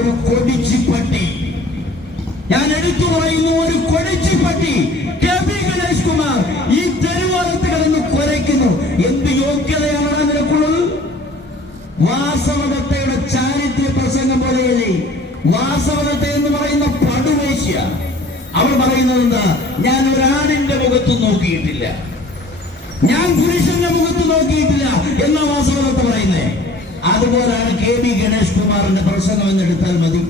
ഒരു കൊടിച്ചിപ്പട്ടി, ഞാൻ എടുത്തു പറയുന്നു, ഒരു കൊടിച്ചിപ്പട്ടി KB ഗണേഷ് കുമാർ ഈ തെരുവോരത്ത് കിടന്ന് കുരയ്ക്കുന്നു. എന്ത് യോഗ്യതയാണ് നിനക്കുള്ളത്? വാസവദത്തയുടെ ചാരിത്ര്യ പ്രസംഗം പോലെയല്ലേ വാസവദത്ത എന്ന് പറയുന്ന പടുവേശ്യ. അവർ പറയുന്നത് എന്താ? ഞാൻ ഒരാണിന്റെ മുഖത്ത് നോക്കിയിട്ടില്ല, ഞാൻ പുരുഷന്റെ മുഖത്ത് നോക്കിയിട്ടില്ല എന്നാ വാസവദത്ത പറയുന്നേ. അതുപോലാണ് KB ഗണേഷ് കുമാറിന്റെ പ്രസംഗം എന്നെടുത്താൽ മതി.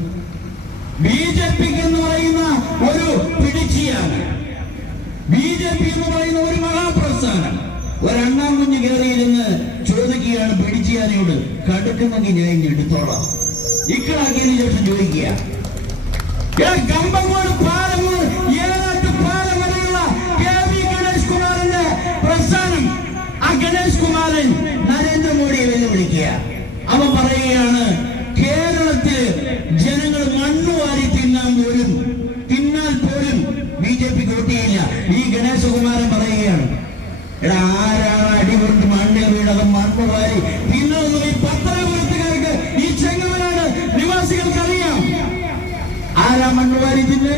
BJP എന്ന് പറയുന്ന ഒരു പിടിച്ചിയാണ്, BJP എന്ന് പറയുന്ന ഒരു മഹാപ്രസ്ഥാനം. ഒരണ്ണാം കുഞ്ഞ് കയറിയിരുന്ന് ചോദിക്കുകയാണ് പിടിച്ചിയാനോട്, കടുക്കുന്നെങ്കിൽ ഞാൻ എടുത്തോളാം. ഇക്കളാക്കിയതിനു ശേഷം ചോദിക്കുക, കമ്പങ്ങോട് പാലങ്ങോട് ഏതാട്ട് പാലം വരെയുള്ള KB ഗണേഷ് കുമാറിന്റെ പ്രസ്ഥാനം. ആ ഗണേഷ് കുമാരൻ നരേന്ദ്രമോദിയെ വെല്ലുവിളിക്കുക. അവ പറയുകയാണ്, കേരളത്തിൽ ജനങ്ങൾ മണ്ണുവാരി തിന്നാൽ പോലും BJP വോട്ട് ചെയ്യില്ല. ഈ ഗണേശകുമാരൻ പറയുകയാണ്, എടാ ആരാണ് അടികൊണ്ട് മണ്ണിൽ വീണത് മണ്ണുവാരി തിന്നൊന്നും ഈ പത്രവൃത്തിക്കാർക്ക്, ഈ ചെങ്ങമനാട് നിവാസികൾക്ക് അറിയാം. ആരാ മണ്ണുവാരി തിന്ന്?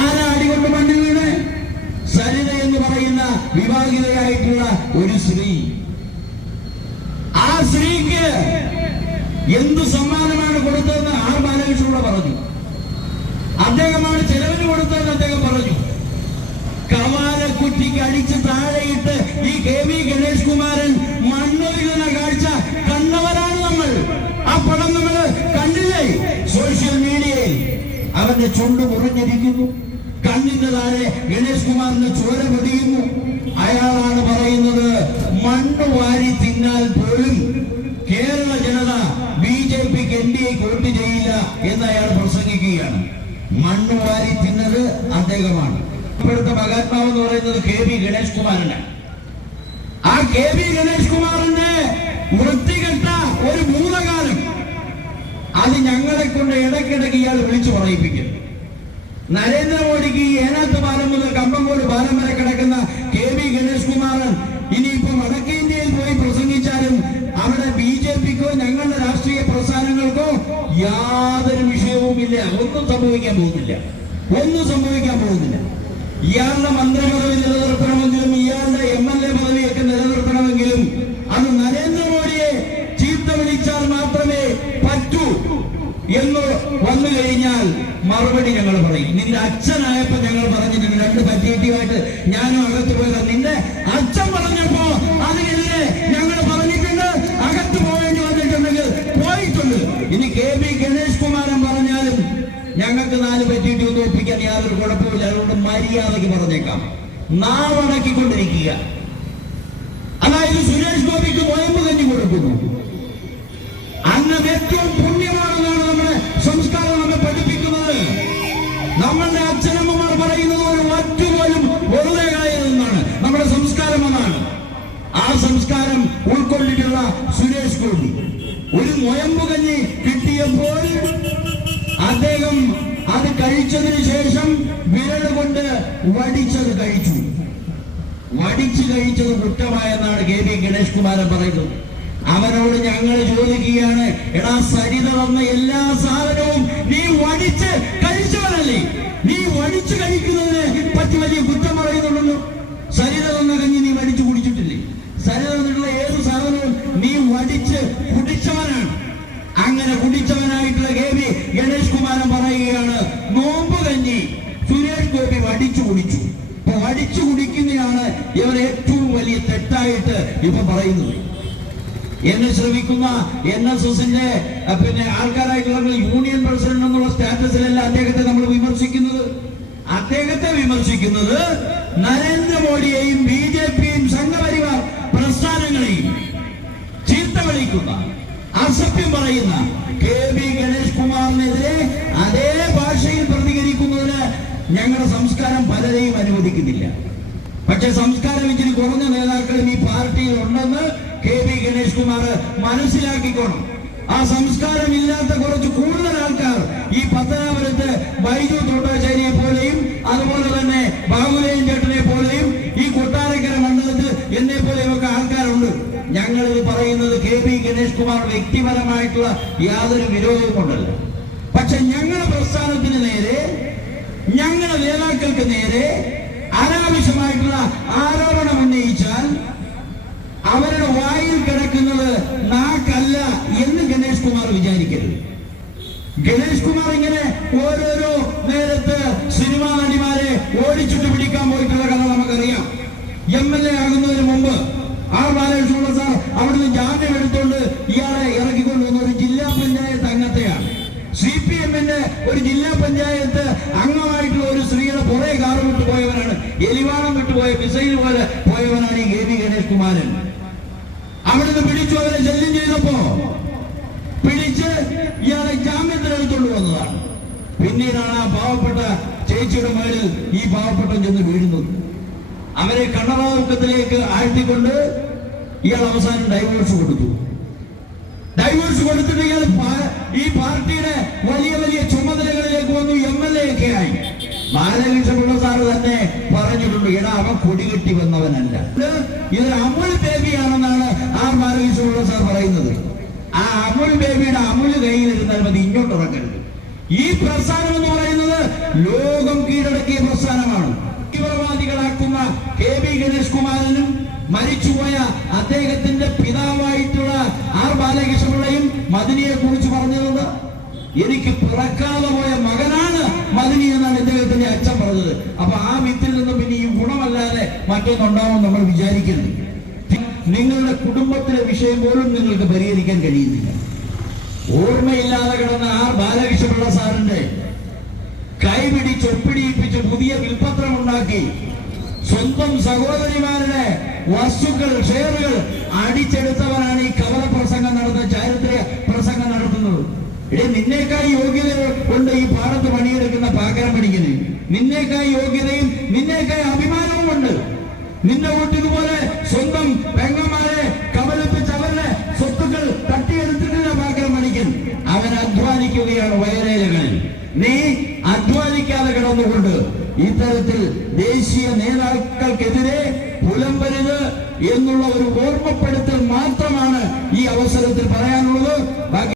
ആരാ അടികൊണ്ട് മണ്ണിൽ വീണ്? സരിത എന്ന് പറയുന്ന വിവാഹിതയായിട്ടുള്ള ഒരു സ്ത്രീ. ആ സ്ത്രീക്ക് എന്തു സമ്മാനമാണ് കൊടുത്തതെന്ന് R ബാലകൃഷ്ണനോട് പറഞ്ഞു. അദ്ദേഹമാണ് ചെലവിന് കൊടുത്തതെന്ന് അദ്ദേഹം പറഞ്ഞു. കവാലക്കുറ്റിക്ക് അടിച്ച് താഴെയിട്ട് ഈ KB ഗണേഷ് കുമാരൻ മണ്ണ് വീഴുന്ന കാഴ്ച കണ്ടവരാണ് നമ്മൾ. ആ പടം നമ്മൾ കണ്ടില്ലേ സോഷ്യൽ മീഡിയയിൽ? അവന്റെ ചുണ്ട് മുറിഞ്ഞിരിക്കുന്നു, കണ്ണിന്റെ താഴെ ഗണേഷ് കുമാറിന്റെ ചോര പതിയുന്നു. അയാളാണ് പറയുന്നത്, മണ്ണ് വാരി തിന്നാൽ പോലും കേരള ജനത BJPക്ക് NDA വോട്ട് ചെയ്യില്ല എന്ന് അയാൾ പ്രസംഗിക്കുകയാണ്. മണ്ണ് വാരി തിന്നത് അദ്ദേഹമാണ്. ഇപ്പോഴത്തെ മഹാത്മാവ് എന്ന് പറയുന്നത് KB ഗണേഷ് കുമാരനാണ്. ആ KB ഗണേഷ് കുമാറിന്റെ വൃത്തികെട്ട ഒരു ഭൂതകാലം അത് ഞങ്ങളെ കൊണ്ട് ഇടയ്ക്കിടയ്ക്ക് ഇയാൾ വിളിച്ചു പറയിപ്പിക്കും. നരേന്ദ്രമോദിക്ക് ഈ ഏനാത്ത് പാലം മുതൽ കമ്പംകോട് പാലം വരെ കിടക്കുന്ന KB ഗണേഷ് കുമാരൻ ഇനിയിപ്പോ വടക്കേ ഇന്ത്യയിൽ പോയി പ്രസംഗിച്ചാലും അവിടെ BJPക്കോ ഞങ്ങളുടെ രാഷ്ട്രീയ പ്രസ്ഥാനങ്ങൾക്കോ യാതൊരു വിഷയവുമില്ല. ഒന്നും സംഭവിക്കാൻ പോകുന്നില്ല. ഇയാളുടെ മന്ത്രിപദവി നിലനിർത്തണമെങ്കിലും ഇയാളുടെ MLA പദവിയൊക്കെ നിലനിർത്തണമെങ്കിലും അത് നരേന്ദ്രമോദിയെ ചീത്ത വിളിച്ചാൽ മാത്രമേ പറ്റൂ എന്ന് വന്നു കഴിഞ്ഞാൽ മറുപടി ഞങ്ങൾ പറയും. നിന്റെ അച്ഛനായപ്പോ ഞങ്ങൾ പറഞ്ഞിട്ടുണ്ട്, രണ്ട് പറ്റേറ്റീവായിട്ട് ഞാനും അകത്ത് പോയത്. നിന്റെ അച്ഛൻ പറഞ്ഞപ്പോ അതിനെതിരെ ഞങ്ങൾ പറഞ്ഞിട്ടുണ്ട്, അകത്ത് പോവേണ്ടി വന്നിട്ടുണ്ടെങ്കിൽ പോയിട്ടുണ്ട്. ഇനി KB ഗണേഷ് കുമാരൻ പറഞ്ഞാലും ഞങ്ങൾക്ക് 4 പറ്റേറ്റി ഒന്നും ഒപ്പിക്കാൻ യാതൊരു കുഴപ്പമില്ല. അതുകൊണ്ട് മര്യാദയ്ക്ക് പറഞ്ഞേക്കാം, നാവടക്കിക്കൊണ്ടിരിക്കുക. അതായത് സുരേഷ് ഗോപിക്ക് നോയമ്പ് കഞ്ഞി കൊടുക്കുന്നു. അന്നം ഏറ്റവും പുണ്യമാണെന്നാണ് നമ്മുടെ സംസ്കാരം നമ്മെ പഠിപ്പിക്കുന്നത്. നമ്മളുടെ അച്ഛനമ്മമാർ പറയുന്നത് ഒരു വറ്റുപോലും വെറുതെ കളയുന്നതാണ് നമ്മുടെ സംസ്കാരം എന്നാണ്. ആ സംസ്കാരം ഉൾക്കൊണ്ടിട്ടുള്ള സുരേഷ് ഗോപി ഒരു നോയമ്പ് കഞ്ഞി കിട്ടിയപ്പോൾ അദ്ദേഹം അത് കഴിച്ചതിന് ശേഷം വിരൽ കൊണ്ട് വടിച്ചത് കഴിച്ചു. വടിച്ചു കഴിച്ചത് കുറ്റമായെന്നാണ് KB ഗണേഷ് കുമാരൻ പറയുന്നത്. അവനോട് ഞങ്ങൾ ചോദിക്കുകയാണ്, എടാ സരിത വന്ന എല്ലാ സാധനവും നീ വടിച്ച് കഴിച്ചവനല്ലേ? നീ വടിച്ചു കഴിക്കുന്നതിനെ പറ്റി വലിയ കുറ്റം പറയുന്നുണ്ടല്ലോ. സരിത വന്ന കഞ്ഞി നീ വടിച്ചു കുടിച്ചിട്ടില്ലേ? സരിത വന്നിട്ടുള്ള ഏത് സാധനവും നീ വടിച്ച് കുടിച്ചവനാണ്. അങ്ങനെ കുടിച്ചവനായിട്ടുള്ള KB ഗണേഷ് കുമാരൻ പറയുകയാണ്, നോമ്പ് കഞ്ഞി സുരേഷ് ഗോപി വടിച്ചു കുടിച്ചു. ഇപ്പൊ വടിച്ചു കുടിക്കുന്നതാണ് ഇവർ ഏറ്റവും വലിയ തെറ്റായിട്ട് ഇപ്പൊ പറയുന്നത്. എന്നെ ശ്രമിക്കുന്ന NSSന്റെ ആൾക്കാരായിട്ടുള്ള യൂണിയൻ പ്രസിഡന്റ് എന്നുള്ള സ്റ്റാറ്റസിലല്ല അദ്ദേഹത്തെ നമ്മൾ വിമർശിക്കുന്നത്. അദ്ദേഹത്തെ വിമർശിക്കുന്നത് നരേന്ദ്രമോദിയെയും BJPയും സംഘപരിവാർ പ്രസ്ഥാനങ്ങളെയും ചീത്ത വിളിക്കുന്ന, അസഭ്യം പറയുന്ന KB ഗണേഷ് കുമാറിനെതിരെ അതേ ഭാഷയിൽ പ്രതികരിക്കുന്നതിന് ഞങ്ങളുടെ സംസ്കാരം പലരെയും അനുവദിക്കുന്നില്ല. പക്ഷെ സംസ്കാരം ഇച്ചിരി കുറഞ്ഞ നേതാക്കളും ഈ പാർട്ടിയിൽ ഉണ്ടെന്ന് KB ഗണേഷ് കുമാർ മനസ്സിലാക്കിക്കോണം. ആ സംസ്കാരം ഇല്ലാത്ത കുറച്ച് കൂടുതൽ ആൾക്കാർ ഈ പത്തനാപുരത്ത് ബൈജു തൊട്ടാശ്ശേരിയെ പോലെയും അതുപോലെ തന്നെ ബാബുലയൻ ചേട്ടനെ പോലെയും ഈ കൊട്ടാരക്കര മണ്ഡലത്തിൽ എന്നെ പോലെയും ഒക്കെ ആൾക്കാരുണ്ട്. ഞങ്ങളിത് പറയുന്നത് KB ഗണേഷ് കുമാർ വ്യക്തിപരമായിട്ടുള്ള യാതൊരു വിരോധവും കൊണ്ടല്ല. ഞങ്ങളുടെ നേതാക്കൾക്ക് നേരെ അനാവശ്യമായിട്ടുള്ള ആരോപണം ഉന്നയിച്ചാൽ അവരുടെ വായിൽ കിടക്കുന്നത് നാക്കല്ല എന്ന് ഗണേഷ് കുമാർ വിചാരിക്കരുത്. ഗണേഷ് കുമാർ ഇങ്ങനെ ഓരോരോ നേരത്ത് സിനിമാ നടിമാരെ ഓടിച്ചിട്ട് പിടിക്കാൻ പോയിട്ടുള്ള കഥ നമുക്കറിയാം. MLA ആകുന്നതിന് മുമ്പ് ആർ ബാലകൃഷ്ണപിള്ള സാർ അവിടുന്ന് ജാമ്യം എടുത്തുകൊണ്ട് ഇയാളെ ഇറക്കിക്കൊണ്ടുവന്ന ഒരു ജില്ലാ പഞ്ചായത്ത് അംഗത്തെയാണ്. CPM-ന്റെ ഒരു ജില്ലാ പഞ്ചായത്ത് അംഗമായിട്ടുള്ള ഒരു സ്ത്രീയുടെ പുറകെ കാറ് വിട്ടുപോയവനാണ്, എലിവാണം വിട്ടുപോയ മിസൈൽ പോലെ പോയവനാണ് ഈ KB ഗണേഷ് കുമാരൻ. അവിടുന്ന് പിടിച്ചു, അവരെ ശല്യം ചെയ്തപ്പോ പിടിച്ച് ഇയാളെ ജാമ്യത്തിന് എടുത്തുകൊണ്ട് വന്നതാണ്. പിന്നീടാണ് ആ പാവപ്പെട്ട ചേച്ചിയുടെ മേളിൽ ഈ പാവപ്പെട്ടൻ ചെന്ന് വീഴുന്നത്. അവരെ കണ്ണറാവുക്കത്തിലേക്ക് ആഴ്ത്തിക്കൊണ്ട് ഇയാൾ അവസാനം ഡൈവോഴ്സ് കൊടുത്തു. ഡൈവോഴ്സ് കൊടുത്തിട്ട് ഇയാൾ ഈ പാർട്ടിയുടെ വലിയ വലിയ ചുമതലകളിലേക്ക് വന്നു, MLA ഒക്കെ ആയി. ബാലകൃഷ്ണപിള്ള സാറ് തന്നെ പറഞ്ഞിട്ടുണ്ട്, എടാ അവൻ കൊടികെട്ടി വന്നവനല്ല, ഇത് അമുൽ ബേബിയാണെന്നാണ് ആർ ബാലകൃഷ്ണപിള്ള സാർ പറയുന്നത്. ആ അമുൽ ബേബിയുടെ അമുല് കയ്യിലിരുന്നാൽ മതി, ഇങ്ങോട്ട് ഇറക്കരുത്. ഈ പ്രസ്ഥാനം എന്ന് പറയുന്നത് ലോകം കീഴടക്കിയ പ്രസ്ഥാനമാണ്. തീവ്രവാദികളാക്കുന്ന KB ഗണേഷ് കുമാരനും മരിച്ചുപോയ അദ്ദേഹത്തിന്റെ പിതാവായിട്ടുള്ള ആർ ബാലകൃഷ്ണപിള്ളയും മദനിയെ കുറിച്ച് പറഞ്ഞത്, എനിക്ക് പിറക്കാതെ പോയ മകനാണ് മദനി എന്നാണ് ഇദ്ദേഹത്തിന്റെ അച്ഛൻ പറഞ്ഞത്. അപ്പൊ ആ വിത്തിൽ നിന്നും പിന്നെ ഈ ഗുണമല്ലാതെ മറ്റൊന്നുണ്ടാവും നമ്മൾ വിചാരിക്കരുത്. നിങ്ങളുടെ കുടുംബത്തിലെ വിഷയം പോലും നിങ്ങൾക്ക് പരിഹരിക്കാൻ കഴിയുന്നില്ല. ഓർമ്മയില്ലാതെ കിടന്ന ആർ ബാലകൃഷ്ണപിള്ള സാറിന്റെ കൈപിടിച്ച് ഒപ്പിടിയിപ്പിച്ച് പുതിയ വിൽപത്രം ഉണ്ടാക്കി സ്വന്തം സഹോദരിമാരുടെ വസ്തുക്കൾ, ഷെയറുകൾ അടിച്ചെടുത്തവരാണ് ഈ കവല പ്രസംഗം നടത്തുന്ന, ചാരിത്ര്യ പ്രസംഗം നടത്തുന്നത്. നിന്നേക്കായി യോഗ്യത കൊണ്ട് ഈ പാടത്ത് പണിയെടുക്കുന്ന പാക്കരം പണിക്കന് നിന്നേക്കായി യോഗ്യതയും നിന്നേക്കായി അഭിമാനവും ഉണ്ട്. നിന്നെ വീട്ടിതുപോലെ സ്വന്തം പെങ്ങന്മാരെ കബളിപ്പിച്ച് അവരുടെ സ്വത്തുക്കൾ തട്ടിയെടുത്തിട്ടില്ല പാക്കരം പണിക്കൻ. അവൻ അധ്വാനിക്കുകയാണ് വയലേലകളിൽ. നീ അധ്വാനിക്കാതെ കിടന്നുകൊണ്ട് ഇത്തരത്തിൽ ദേശീയ നേതാക്കൾക്കെതിരെ പുലമ്പരുത് എന്നുള്ള ഒരു ഓർമ്മപ്പെടുത്തൽ മാത്രമാണ് ഈ അവസരത്തിൽ പറയാനുള്ളത്.